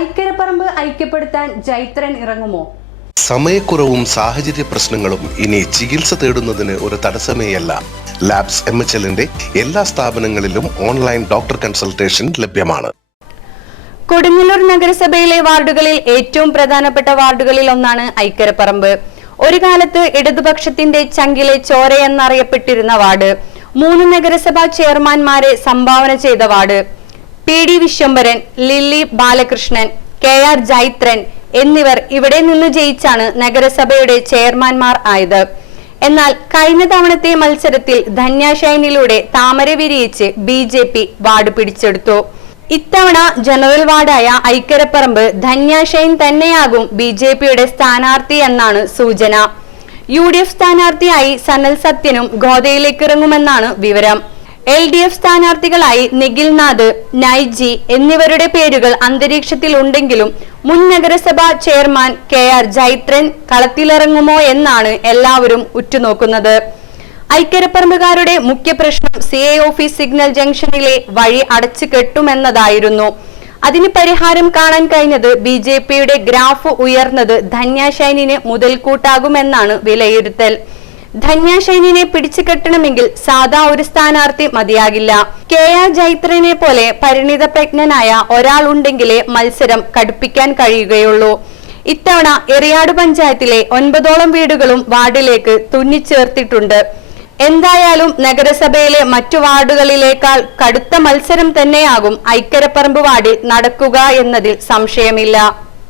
ഐക്കരപ്പറമ്പ് ഐക്യപ്പെടുത്താൻ ജൈത്രൻ ഇറങ്ങുമോ? സമയക്കുറവും സാഹചര്യ പ്രശ്നങ്ങളും ഇനി ചികിത്സ തേടുന്നതിന് ഒരു തടസ്സമേയല്ല. ലാബ്സ് MHLന്റെ എല്ലാ സ്ഥാപനങ്ങളിലും ഓൺലൈൻ ഡോക്ടർ കൺസൾട്ടേഷൻ ലഭ്യമാണ്. കൊടുങ്ങല്ലൂർ നഗരസഭയിലെ വാർഡുകളിൽ ഏറ്റവും പ്രധാനപ്പെട്ട വാർഡുകളിൽ ഒന്നാണ് ഐക്കരപ്പറമ്പ്. ഒരു കാലത്ത് ഇടതുപക്ഷത്തിന്റെ ചങ്കിലെ ചോരയെന്നറിയപ്പെട്ടിരുന്ന വാർഡ്. 3 നഗരസഭാ ചെയർമാൻമാരെ സംഭാവന ചെയ്ത വാർഡ്. PD Vishwambharan, Lilly Balakrishnan, KR Jaithran എന്നിവർ ഇവിടെ നിന്ന് ജയിച്ചാണ് നഗരസഭയുടെ ചെയർമാൻമാർ ആയത്. എന്നാൽ കഴിഞ്ഞ തവണത്തെ മത്സരത്തിൽ ധന്യാശൈനിലൂടെ താമര വിരിയിച്ച് BJP വാർഡ് പിടിച്ചെടുത്തു. ഇത്തവണ ജനറൽ വാർഡായ ഐക്കരപ്പറമ്പ് ധന്യാശൈൻ തന്നെയാകും BJPയുടെ സ്ഥാനാർത്ഥി എന്നാണ് സൂചന. UDF സ്ഥാനാർത്ഥിയായി സനൽ സത്യനും ഗോദയിലേക്ക് ഇറങ്ങുമെന്നാണ് വിവരം. LDF സ്ഥാനാർത്ഥികളായി നിഖിൽനാഥ്, നൈജി എന്നിവരുടെ പേരുകൾ അന്തരീക്ഷത്തിൽ ഉണ്ടെങ്കിലും മുൻ നഗരസഭാ ചെയർമാൻ KR ജൈത്രൻ കളത്തിലിറങ്ങുമോ എന്നാണ് എല്ലാവരും ഉറ്റുനോക്കുന്നത്. ഐക്കരപ്പറമ്പുകാരുടെ മുഖ്യ പ്രശ്നം CA ഓഫീസ് സിഗ്നൽ ജംഗ്ഷനിലെ വഴി അടച്ചു കെട്ടുമെന്നതായിരുന്നു. അതിന് പരിഹാരം കാണാൻ കഴിഞ്ഞത് BJPയുടെ ഗ്രാഫ് ഉയർന്നത് ധന്യാശൈനിന് മുതൽക്കൂട്ടാകുമെന്നാണ് വിലയിരുത്തൽ. ധന്യാശൈനിനെ പിടിച്ചു കെട്ടണമെങ്കിൽ സാധാ ഒരു സ്ഥാനാർത്ഥി മതിയാകില്ല. KR ജൈത്രനെ പോലെ പരിണിത പ്രജ്ഞനായ ഒരാൾ ഉണ്ടെങ്കിലേ മത്സരം കടുപ്പിക്കാൻ കഴിയുകയുള്ളൂ. ഇത്തവണ എറിയാട് പഞ്ചായത്തിലെ 9ഓളം വീടുകളും വാർഡിലേക്ക് തുന്നിച്ചേർത്തിട്ടുണ്ട്. എന്തായാലും നഗരസഭയിലെ മറ്റു വാർഡുകളിലേക്കാൾ കടുത്ത മത്സരം തന്നെയാകും ഐക്കരപ്പറമ്പ് വാർഡിൽ നടക്കുക എന്നതിൽ സംശയമില്ല.